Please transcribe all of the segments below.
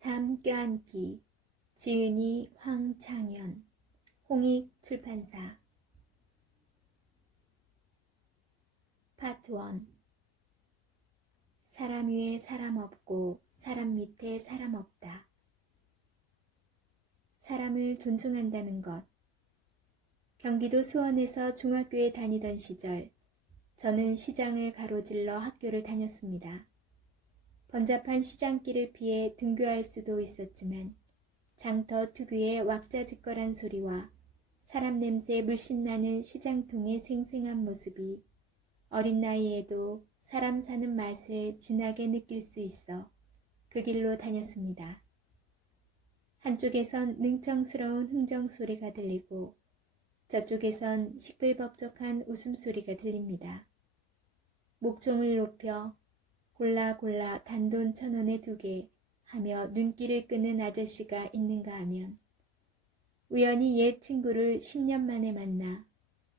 삶 껴안기 지은이 황창현 홍익출판사 파트 1 사람 위에 사람 없고 사람 밑에 사람 없다. 사람을 존중한다는 것. 경기도 수원에서 중학교에 다니던 시절 저는 시장을 가로질러 학교를 다녔습니다. 번잡한 시장길을 피해 등교할 수도 있었지만 장터 특유의 왁자지껄한 소리와 사람 냄새 물씬 나는 시장통의 생생한 모습이 어린 나이에도 사람 사는 맛을 진하게 느낄 수 있어 그 길로 다녔습니다. 한쪽에선 능청스러운 흥정 소리가 들리고 저쪽에선 시끌벅적한 웃음소리가 들립니다. 목총을 높여 골라 단돈 1,000원에 2개 하며 눈길을 끄는 아저씨가 있는가 하면 우연히 옛 친구를 10년 만에 만나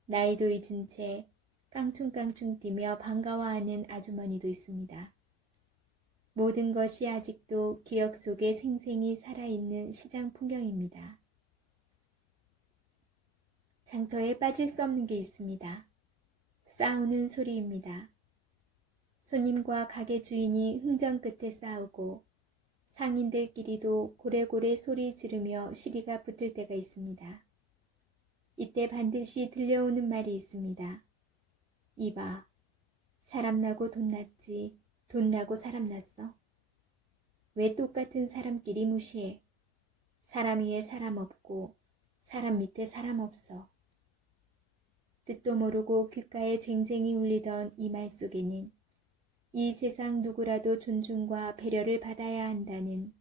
나이도 잊은 채 깡충깡충 뛰며 반가워하는 아주머니도 있습니다. 모든 것이 아직도 기억 속에 생생히 살아있는 시장 풍경입니다. 장터에 빠질 수 없는 게 있습니다. 싸우는 소리입니다. 손님과 가게 주인이 흥정 끝에 싸우고 상인들끼리도 고래고래 소리 지르며 시비가 붙을 때가 있습니다. 이때 반드시 들려오는 말이 있습니다. 이봐, 사람 나고 돈 났지 돈 나고 사람 났어? 왜 똑같은 사람끼리 무시해? 사람 위에 사람 없고 사람 밑에 사람 없어. 뜻도 모르고 귓가에 쟁쟁이 울리던 이 말 속에는 이 세상 누구라도 존중과 배려를 받아야 한다는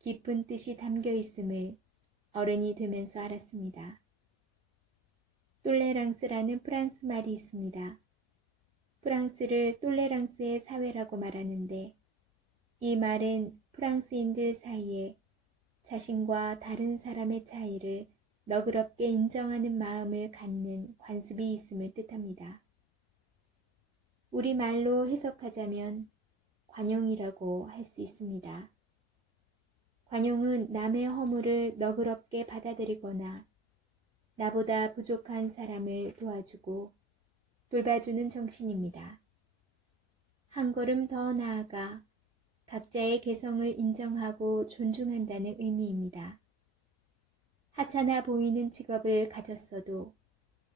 깊은 뜻이 담겨 있음을 어른이 되면서 알았습니다. 똘레랑스라는 프랑스 말이 있습니다. 프랑스를 똘레랑스의 사회라고 말하는데 이 말은 프랑스인들 사이에 자신과 다른 사람의 차이를 너그럽게 인정하는 마음을 갖는 관습이 있음을 뜻합니다. 우리말로 해석하자면 관용이라고 할 수 있습니다. 관용은 남의 허물을 너그럽게 받아들이거나 나보다 부족한 사람을 도와주고 돌봐주는 정신입니다. 한 걸음 더 나아가 각자의 개성을 인정하고 존중한다는 의미입니다. 하찮아 보이는 직업을 가졌어도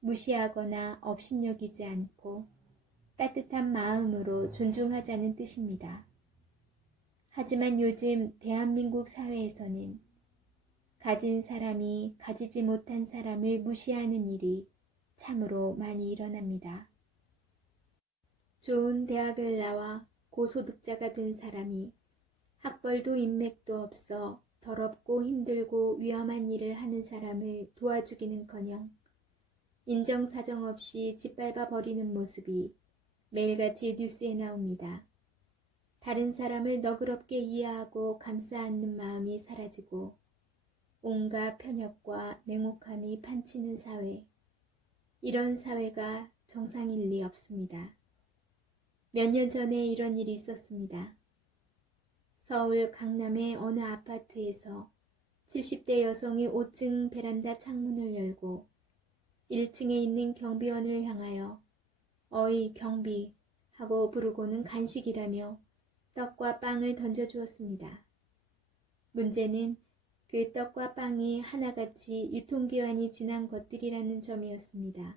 무시하거나 업신여기지 않고 따뜻한 마음으로 존중하자는 뜻입니다. 하지만 요즘 대한민국 사회에서는 가진 사람이 가지지 못한 사람을 무시하는 일이 참으로 많이 일어납니다. 좋은 대학을 나와 고소득자가 된 사람이 학벌도 인맥도 없어 더럽고 힘들고 위험한 일을 하는 사람을 도와주기는커녕 인정사정 없이 짓밟아 버리는 모습이 매일같이 뉴스에 나옵니다. 다른 사람을 너그럽게 이해하고 감싸 안는 마음이 사라지고 온갖 편협과 냉혹함이 판치는 사회. 이런 사회가 정상일 리 없습니다. 몇 년 전에 이런 일이 있었습니다. 서울 강남의 어느 아파트에서 70대 여성이 5층 베란다 창문을 열고 1층에 있는 경비원을 향하여 어이 경비 하고 부르고는 간식이라며 떡과 빵을 던져주었습니다. 문제는 그 떡과 빵이 하나같이 유통기한이 지난 것들이라는 점이었습니다.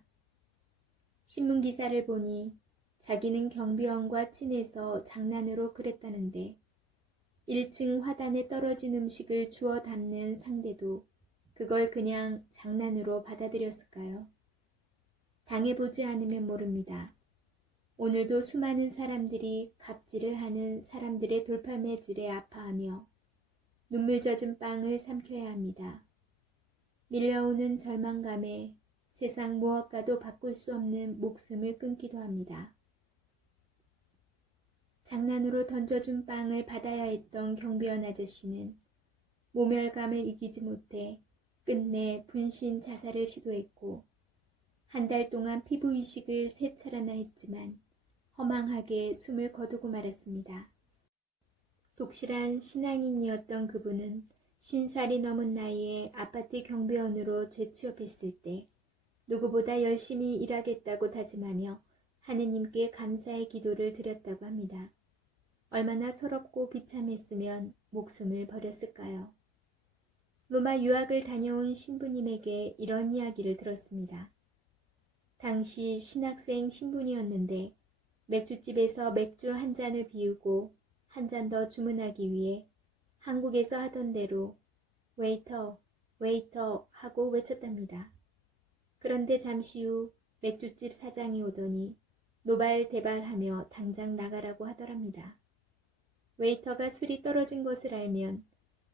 신문기사를 보니 자기는 경비원과 친해서 장난으로 그랬다는데 1층 화단에 떨어진 음식을 주워 담는 상대도 그걸 그냥 장난으로 받아들였을까요? 당해보지 않으면 모릅니다. 오늘도 수많은 사람들이 갑질을 하는 사람들의 돌팔매질에 아파하며 눈물 젖은 빵을 삼켜야 합니다. 밀려오는 절망감에 세상 무엇과도 바꿀 수 없는 목숨을 끊기도 합니다. 장난으로 던져준 빵을 받아야 했던 경비원 아저씨는 모멸감을 이기지 못해 끝내 분신 자살을 시도했고 한 달 동안 피부 이식을 3차례나 했지만 허망하게 숨을 거두고 말았습니다. 독실한 신앙인이었던 그분은 50살이 넘은 나이에 아파트 경비원으로 재취업했을 때 누구보다 열심히 일하겠다고 다짐하며 하느님께 감사의 기도를 드렸다고 합니다. 얼마나 서럽고 비참했으면 목숨을 버렸을까요? 로마 유학을 다녀온 신부님에게 이런 이야기를 들었습니다. 당시 신학생 신분이었는데 맥주집에서 맥주 한 잔을 비우고 한 잔 더 주문하기 위해 한국에서 하던 대로 웨이터, 웨이터 하고 외쳤답니다. 그런데 잠시 후 맥주집 사장이 오더니 노발대발하며 당장 나가라고 하더랍니다. 웨이터가 술이 떨어진 것을 알면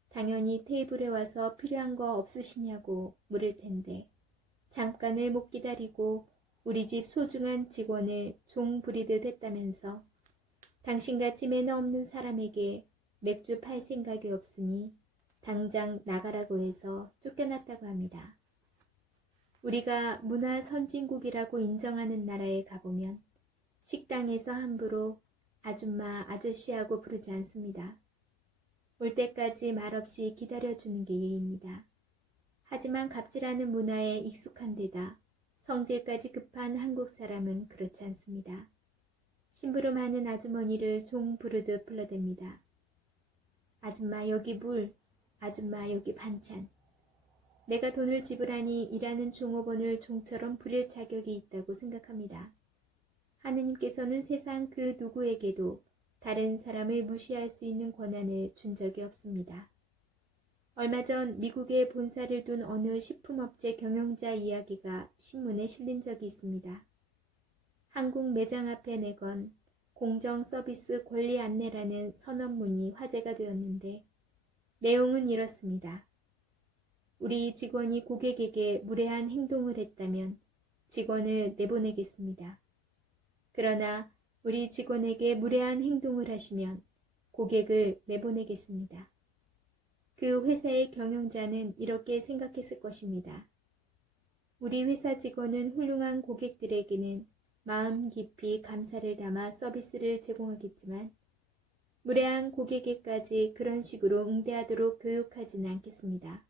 당연히 테이블에 와서 필요한 거 없으시냐고 물을 텐데 잠깐을 못 기다리고 우리 집 소중한 직원을 종 부리듯 했다면서 당신같이 매너 없는 사람에게 맥주 팔 생각이 없으니 당장 나가라고 해서 쫓겨났다고 합니다. 우리가 문화 선진국이라고 인정하는 나라에 가보면 식당에서 함부로 아줌마, 아저씨하고 부르지 않습니다. 올 때까지 말없이 기다려주는 게 예의입니다. 하지만 갑질하는 문화에 익숙한 데다 성질까지 급한 한국 사람은 그렇지 않습니다. 심부름 하는 아주머니를 종 부르듯 불러댑니다. 아줌마 여기 물, 아줌마 여기 반찬. 내가 돈을 지불하니 일하는 종업원을 종처럼 부릴 자격이 있다고 생각합니다. 하느님께서는 세상 그 누구에게도 다른 사람을 무시할 수 있는 권한을 준 적이 없습니다. 얼마 전 미국에 본사를 둔 어느 식품업체 경영자 이야기가 신문에 실린 적이 있습니다. 한국 매장 앞에 내건 공정 서비스 권리 안내라는 선언문이 화제가 되었는데 내용은 이렇습니다. 우리 직원이 고객에게 무례한 행동을 했다면 직원을 내보내겠습니다. 그러나 우리 직원에게 무례한 행동을 하시면 고객을 내보내겠습니다. 그 회사의 경영자는 이렇게 생각했을 것입니다. 우리 회사 직원은 훌륭한 고객들에게는 마음 깊이 감사를 담아 서비스를 제공하겠지만 무례한 고객에게까지 그런 식으로 응대하도록 교육하지는 않겠습니다.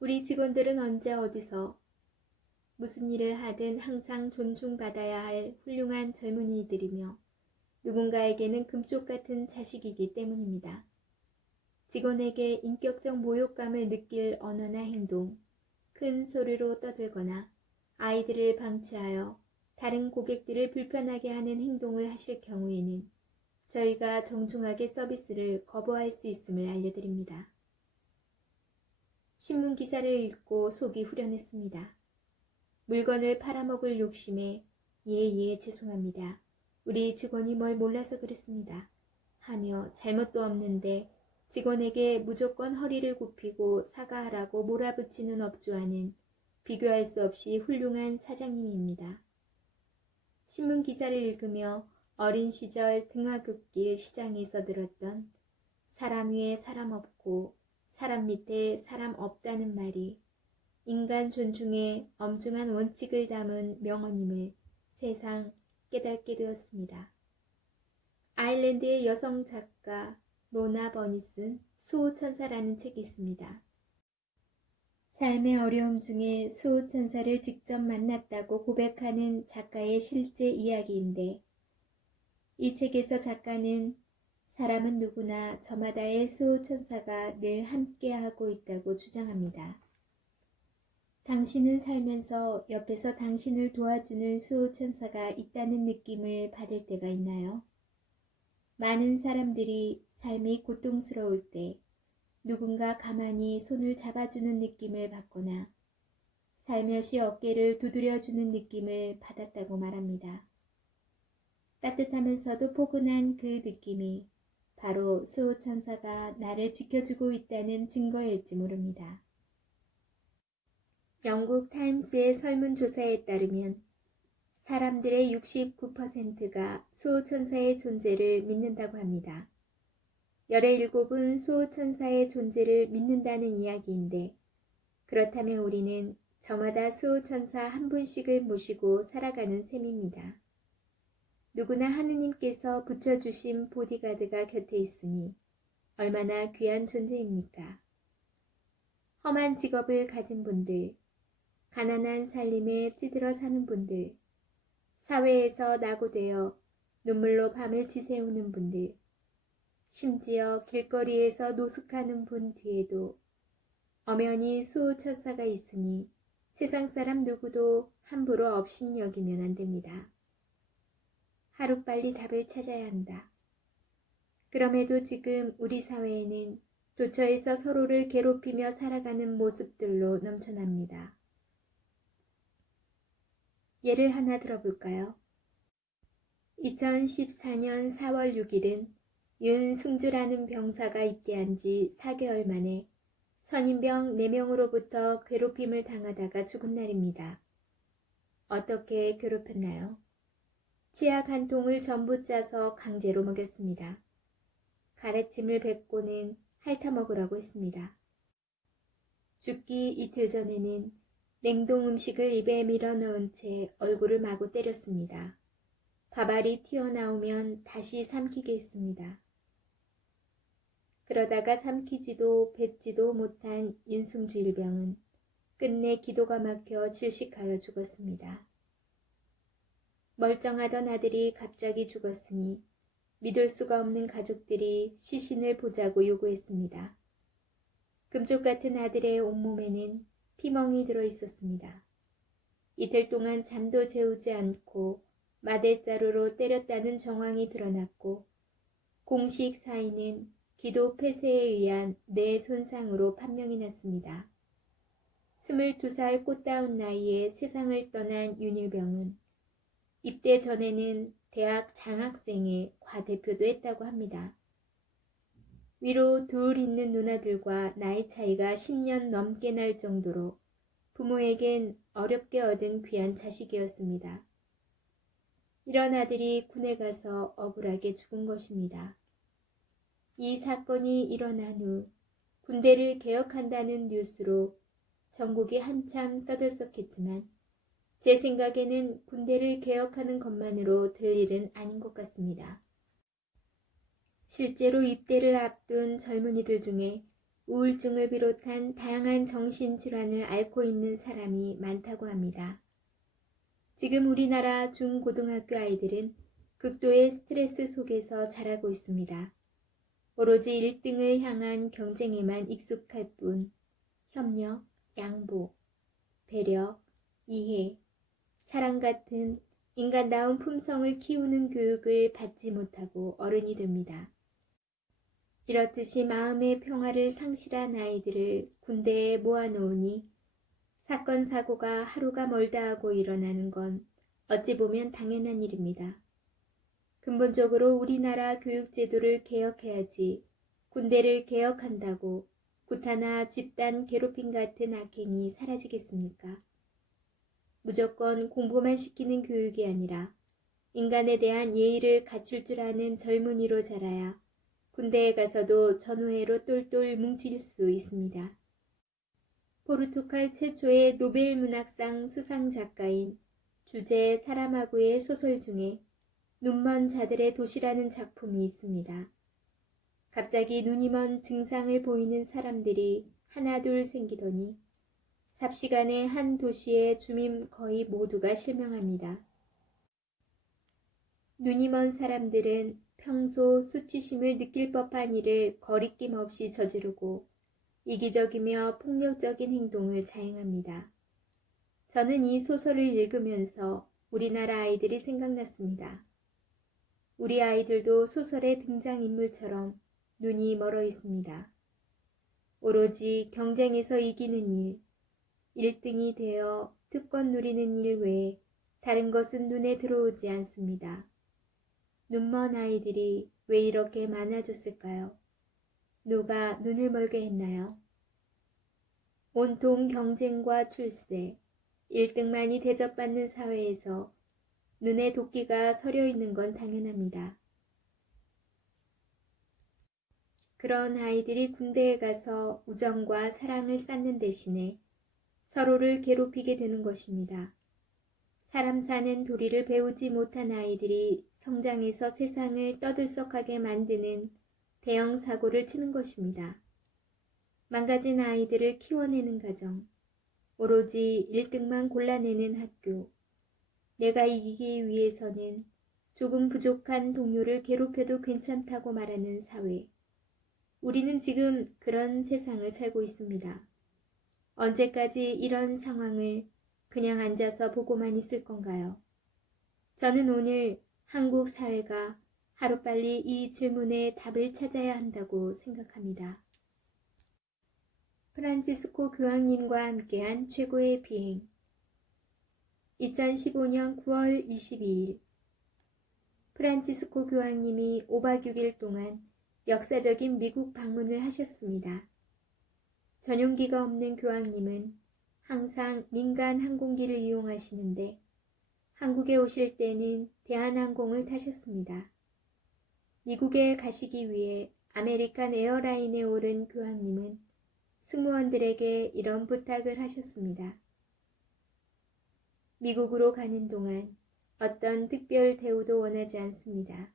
우리 직원들은 언제 어디서 무슨 일을 하든 항상 존중받아야 할 훌륭한 젊은이들이며 누군가에게는 금쪽 같은 자식이기 때문입니다. 직원에게 인격적 모욕감을 느낄 언어나 행동, 큰 소리로 떠들거나 아이들을 방치하여 다른 고객들을 불편하게 하는 행동을 하실 경우에는 저희가 정중하게 서비스를 거부할 수 있음을 알려드립니다. 신문 기사를 읽고 속이 후련했습니다. 물건을 팔아먹을 욕심에 예, 죄송합니다. 우리 직원이 뭘 몰라서 그랬습니다. 하며 잘못도 없는데 직원에게 무조건 허리를 굽히고 사과하라고 몰아붙이는 업주와는 비교할 수 없이 훌륭한 사장님입니다. 신문 기사를 읽으며 어린 시절 등하굣길 시장에서 들었던 사람 위에 사람 없고 사람 밑에 사람 없다는 말이 인간 존중의 엄중한 원칙을 담은 명언임을 새삼 깨닫게 되었습니다. 아일랜드의 여성 작가 로나 버니 쓴 수호천사라는 책이 있습니다. 삶의 어려움 중에 수호천사를 직접 만났다고 고백하는 작가의 실제 이야기인데 이 책에서 작가는 사람은 누구나 저마다의 수호천사가 늘 함께하고 있다고 주장합니다. 당신은 살면서 옆에서 당신을 도와주는 수호천사가 있다는 느낌을 받을 때가 있나요? 많은 사람들이 삶이 고통스러울 때 누군가 가만히 손을 잡아주는 느낌을 받거나 살며시 어깨를 두드려주는 느낌을 받았다고 말합니다. 따뜻하면서도 포근한 그 느낌이 바로 수호천사가 나를 지켜주고 있다는 증거일지 모릅니다. 영국 타임스의 설문조사에 따르면 사람들의 69%가 수호천사의 존재를 믿는다고 합니다. 17은 수호천사의 존재를 믿는다는 이야기인데 그렇다면 우리는 저마다 수호천사 한 분씩을 모시고 살아가는 셈입니다. 누구나 하느님께서 붙여주신 보디가드가 곁에 있으니 얼마나 귀한 존재입니까? 험한 직업을 가진 분들, 가난한 살림에 찌들어 사는 분들, 사회에서 낙오되어 눈물로 밤을 지새우는 분들, 심지어 길거리에서 노숙하는 분 뒤에도 엄연히 수호천사가 있으니 세상 사람 누구도 함부로 업신여기면 안 됩니다. 하루빨리 답을 찾아야 한다. 그럼에도 지금 우리 사회에는 도처에서 서로를 괴롭히며 살아가는 모습들로 넘쳐납니다. 예를 하나 들어볼까요? 2014년 4월 6일은 윤승주라는 병사가 입대한 지 4개월 만에 선임병 4명으로부터 괴롭힘을 당하다가 죽은 날입니다. 어떻게 괴롭혔나요? 치약 한 통을 전부 짜서 강제로 먹였습니다. 가래침을 뱉고는 핥아 먹으라고 했습니다. 죽기 이틀 전에는 냉동 음식을 입에 밀어 넣은 채 얼굴을 마구 때렸습니다. 밥알이 튀어나오면 다시 삼키게 했습니다. 그러다가 삼키지도 뱉지도 못한 윤승주 일병은 끝내 기도가 막혀 질식하여 죽었습니다. 멀쩡하던 아들이 갑자기 죽었으니 믿을 수가 없는 가족들이 시신을 보자고 요구했습니다. 금쪽 같은 아들의 온몸에는 피멍이 들어 있었습니다. 이틀 동안 잠도 재우지 않고 마대자루로 때렸다는 정황이 드러났고 공식 사인은 기도 폐쇄에 의한 뇌 손상으로 판명이 났습니다. 22살 꽃다운 나이에 세상을 떠난 윤일병은 입대 전에는 대학 장학생의 과대표도 했다고 합니다. 위로 둘 있는 누나들과 나이 차이가 10년 넘게 날 정도로 부모에겐 어렵게 얻은 귀한 자식이었습니다. 이런 아들이 군에 가서 억울하게 죽은 것입니다. 이 사건이 일어난 후 군대를 개혁한다는 뉴스로 전국이 한참 떠들썩했지만 제 생각에는 군대를 개혁하는 것만으로 될 일은 아닌 것 같습니다. 실제로 입대를 앞둔 젊은이들 중에 우울증을 비롯한 다양한 정신질환을 앓고 있는 사람이 많다고 합니다. 지금 우리나라 중고등학교 아이들은 극도의 스트레스 속에서 자라고 있습니다. 오로지 1등을 향한 경쟁에만 익숙할 뿐 협력, 양보, 배려, 이해, 사랑 같은 인간다운 품성을 키우는 교육을 받지 못하고 어른이 됩니다. 이렇듯이 마음의 평화를 상실한 아이들을 군대에 모아놓으니 사건 사고가 하루가 멀다 하고 일어나는 건 어찌 보면 당연한 일입니다. 근본적으로 우리나라 교육제도를 개혁해야지 군대를 개혁한다고 구타나 집단 괴롭힘 같은 악행이 사라지겠습니까? 무조건 공부만 시키는 교육이 아니라 인간에 대한 예의를 갖출 줄 아는 젊은이로 자라야 군대에 가서도 전우회로 똘똘 뭉칠 수 있습니다. 포르투갈 최초의 노벨 문학상 수상 작가인 주제 사라마구의 소설 중에 눈먼 자들의 도시라는 작품이 있습니다. 갑자기 눈이 먼 증상을 보이는 사람들이 하나둘 생기더니 삽시간에 한 도시의 주민 거의 모두가 실명합니다. 눈이 먼 사람들은 평소 수치심을 느낄 법한 일을 거리낌 없이 저지르고 이기적이며 폭력적인 행동을 자행합니다. 저는 이 소설을 읽으면서 우리나라 아이들이 생각났습니다. 우리 아이들도 소설의 등장인물처럼 눈이 멀어 있습니다. 오로지 경쟁에서 이기는 일, 1등이 되어 특권 누리는 일 외에 다른 것은 눈에 들어오지 않습니다. 눈먼 아이들이 왜 이렇게 많아졌을까요? 누가 눈을 멀게 했나요? 온통 경쟁과 출세, 1등만이 대접받는 사회에서 눈에 도끼가 서려 있는 건 당연합니다. 그런 아이들이 군대에 가서 우정과 사랑을 쌓는 대신에 서로를 괴롭히게 되는 것입니다. 사람 사는 도리를 배우지 못한 아이들이 성장해서 세상을 떠들썩하게 만드는 대형 사고를 치는 것입니다. 망가진 아이들을 키워내는 가정, 오로지 1등만 골라내는 학교, 내가 이기기 위해서는 조금 부족한 동료를 괴롭혀도 괜찮다고 말하는 사회. 우리는 지금 그런 세상을 살고 있습니다. 언제까지 이런 상황을 그냥 앉아서 보고만 있을 건가요? 저는 오늘 한국 사회가 하루빨리 이 질문에 답을 찾아야 한다고 생각합니다. 프란치스코 교황님과 함께한 최고의 비행. 2015년 9월 22일 프란치스코 교황님이 5박 6일 동안 역사적인 미국 방문을 하셨습니다. 전용기가 없는 교황님은 항상 민간 항공기를 이용하시는데 한국에 오실 때는 대한항공을 타셨습니다. 미국에 가시기 위해 아메리칸 에어라인에 오른 교황님은 승무원들에게 이런 부탁을 하셨습니다. 미국으로 가는 동안 어떤 특별 대우도 원하지 않습니다.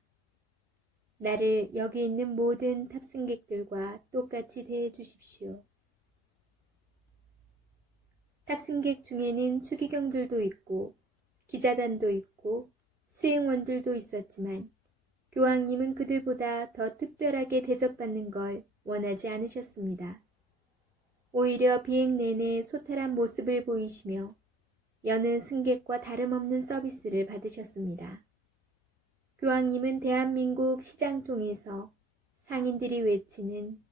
나를 여기 있는 모든 탑승객들과 똑같이 대해 주십시오. 탑승객 중에는 추기경들도 있고 기자단도 있고 수행원들도 있었지만 교황님은 그들보다 더 특별하게 대접받는 걸 원하지 않으셨습니다. 오히려 비행 내내 소탈한 모습을 보이시며 여는 승객과 다름없는 서비스를 받으셨습니다. 교황님은 대한민국 시장통에서 상인들이 외치는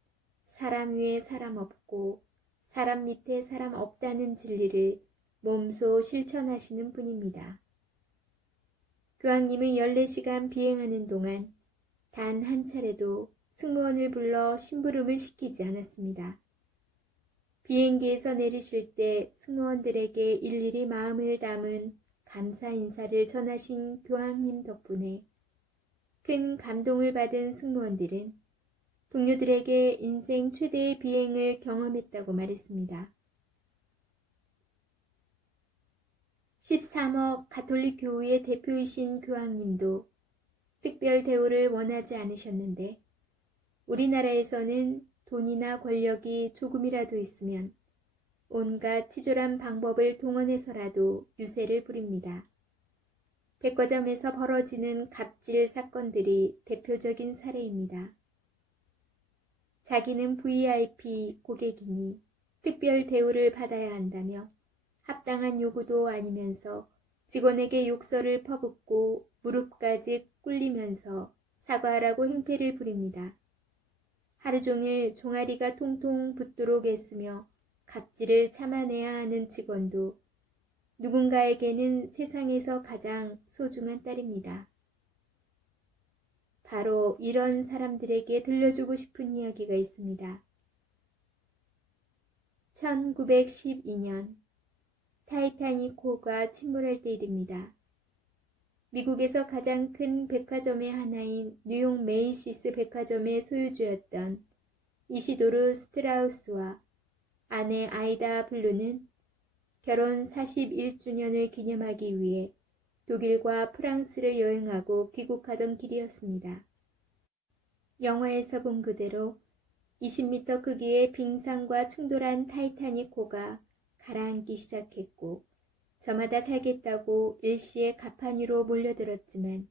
사람 위에 사람 없고 사람 밑에 사람 없다는 진리를 몸소 실천하시는 분입니다. 교황님은 14시간 비행하는 동안 단 한 차례도 승무원을 불러 심부름을 시키지 않았습니다. 비행기에서 내리실 때 승무원들에게 일일이 마음을 담은 감사 인사를 전하신 교황님 덕분에 큰 감동을 받은 승무원들은 동료들에게 인생 최대의 비행을 경험했다고 말했습니다. 13억 가톨릭 교우의 대표이신 교황님도 특별 대우를 원하지 않으셨는데 우리나라에서는 돈이나 권력이 조금이라도 있으면 온갖 치졸한 방법을 동원해서라도 유세를 부립니다. 백화점에서 벌어지는 갑질 사건들이 대표적인 사례입니다. 자기는 VIP 고객이니 특별 대우를 받아야 한다며 합당한 요구도 아니면서 직원에게 욕설을 퍼붓고 무릎까지 꿇리면서 사과하라고 행패를 부립니다. 하루 종일 종아리가 통통 붓도록 애쓰며 갑질을 참아내야 하는 직원도 누군가에게는 세상에서 가장 소중한 딸입니다. 바로 이런 사람들에게 들려주고 싶은 이야기가 있습니다. 1912년 타이타닉호가 침몰할 때 일입니다. 미국에서 가장 큰 백화점의 하나인 뉴욕 메이시스 백화점의 소유주였던 이시도르 스트라우스와 아내 아이다 블루는 결혼 41주년을 기념하기 위해 독일과 프랑스를 여행하고 귀국하던 길이었습니다. 영화에서 본 그대로 20m 크기의 빙산과 충돌한 타이타닉호가 가라앉기 시작했고 저마다 살겠다고 일시에 갑판 위로 몰려들었지만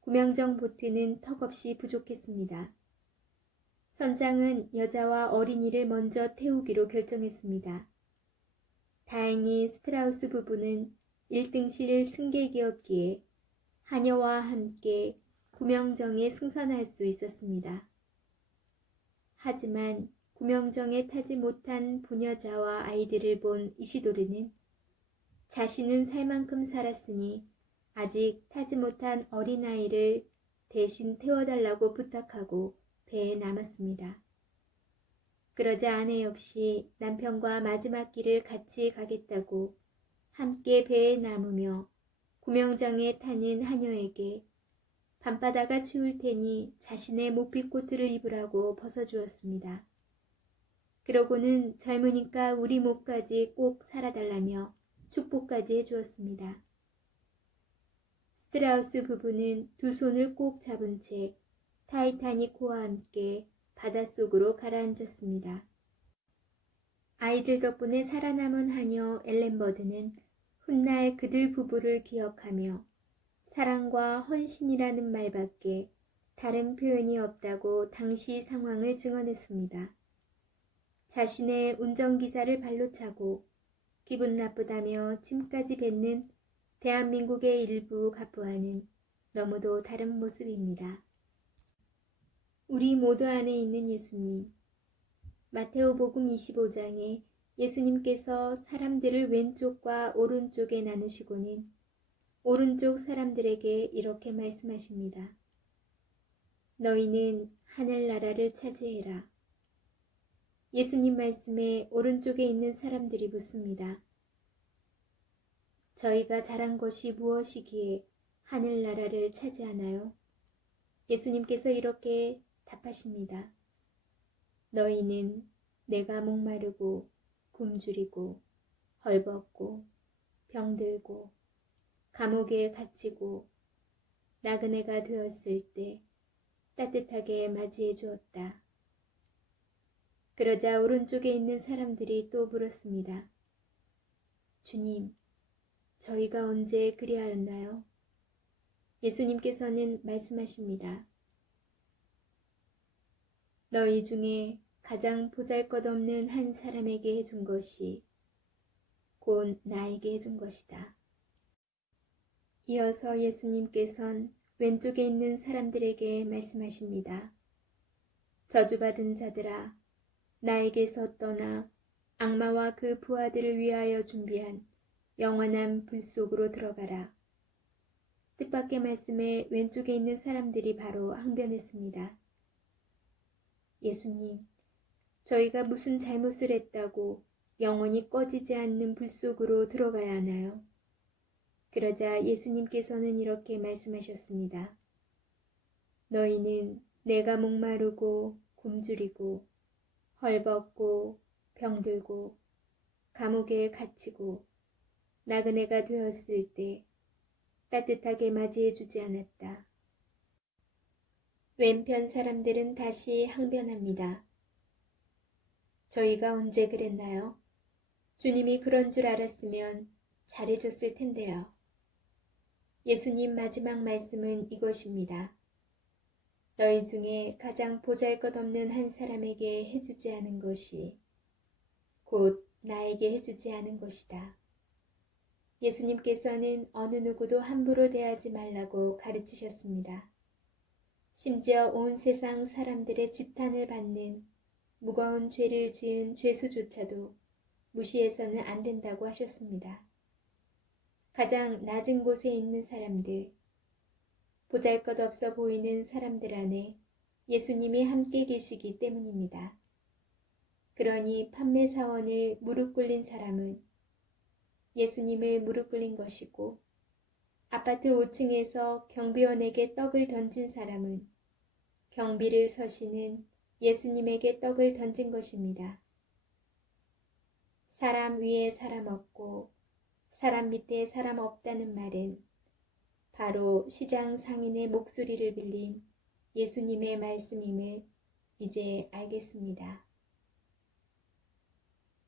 구명정 보트는 턱없이 부족했습니다. 선장은 여자와 어린이를 먼저 태우기로 결정했습니다. 다행히 스트라우스 부부는 1등실 승객이었기에 하녀와 함께 구명정에 승선할 수 있었습니다. 하지만 구명정에 타지 못한 부녀자와 아이들을 본 이시도르는 자신은 살 만큼 살았으니 아직 타지 못한 어린아이를 대신 태워달라고 부탁하고 배에 남았습니다. 그러자 아내 역시 남편과 마지막 길을 같이 가겠다고 함께 배에 남으며 구명정에 타는 하녀에게 밤바다가 추울 테니 자신의 목빛코트를 입으라고 벗어주었습니다. 그러고는 젊으니까 우리 목까지 꼭 살아달라며 축복까지 해주었습니다. 스트라우스 부부는 두 손을 꼭 잡은 채 타이타닉호와 함께 바닷속으로 가라앉았습니다. 아이들 덕분에 살아남은 하녀 엘렌 버드는 훗날 그들 부부를 기억하며 사랑과 헌신이라는 말밖에 다른 표현이 없다고 당시 상황을 증언했습니다. 자신의 운전기사를 발로 차고 기분 나쁘다며 침까지 뱉는 대한민국의 일부 가부와는 너무도 다른 모습입니다. 우리 모두 안에 있는 예수님. 마테오복음 25장에 예수님께서 사람들을 왼쪽과 오른쪽에 나누시고는 오른쪽 사람들에게 이렇게 말씀하십니다. 너희는 하늘나라를 차지해라. 예수님 말씀에 오른쪽에 있는 사람들이 묻습니다. 저희가 잘한 것이 무엇이기에 하늘나라를 차지하나요? 예수님께서 이렇게 답하십니다. 너희는 내가 목마르고 굶주리고 헐벗고 병들고 감옥에 갇히고 나그네가 되었을 때 따뜻하게 맞이해 주었다. 그러자 오른쪽에 있는 사람들이 또 물었습니다. 주님, 저희가 언제 그리하였나요? 예수님께서는 말씀하십니다. 너희 중에 가장 보잘것없는 한 사람에게 해준 것이 곧 나에게 해준 것이다. 이어서 예수님께서는 왼쪽에 있는 사람들에게 말씀하십니다. 저주받은 자들아, 나에게서 떠나 악마와 그 부하들을 위하여 준비한 영원한 불 속으로 들어가라. 뜻밖의 말씀에 왼쪽에 있는 사람들이 바로 항변했습니다. 예수님, 저희가 무슨 잘못을 했다고 영원히 꺼지지 않는 불 속으로 들어가야 하나요? 그러자 예수님께서는 이렇게 말씀하셨습니다. 너희는 내가 목마르고 굶주리고 헐벗고 병들고 감옥에 갇히고 나그네가 되었을 때 따뜻하게 맞이해 주지 않았다. 왼편 사람들은 다시 항변합니다. 저희가 언제 그랬나요? 주님이 그런 줄 알았으면 잘해줬을 텐데요. 예수님 마지막 말씀은 이것입니다. 너희 중에 가장 보잘것없는 한 사람에게 해주지 않은 것이 곧 나에게 해주지 않은 것이다. 예수님께서는 어느 누구도 함부로 대하지 말라고 가르치셨습니다. 심지어 온 세상 사람들의 지탄을 받는 무거운 죄를 지은 죄수조차도 무시해서는 안 된다고 하셨습니다. 가장 낮은 곳에 있는 사람들, 보잘것없어 보이는 사람들 안에 예수님이 함께 계시기 때문입니다. 그러니 판매사원을 무릎 꿇린 사람은 예수님을 무릎 꿇린 것이고 아파트 5층에서 경비원에게 떡을 던진 사람은 경비를 서시는 예수님에게 떡을 던진 것입니다. 사람 위에 사람 없고 사람 밑에 사람 없다는 말은 바로 시장 상인의 목소리를 빌린 예수님의 말씀임을 이제 알겠습니다.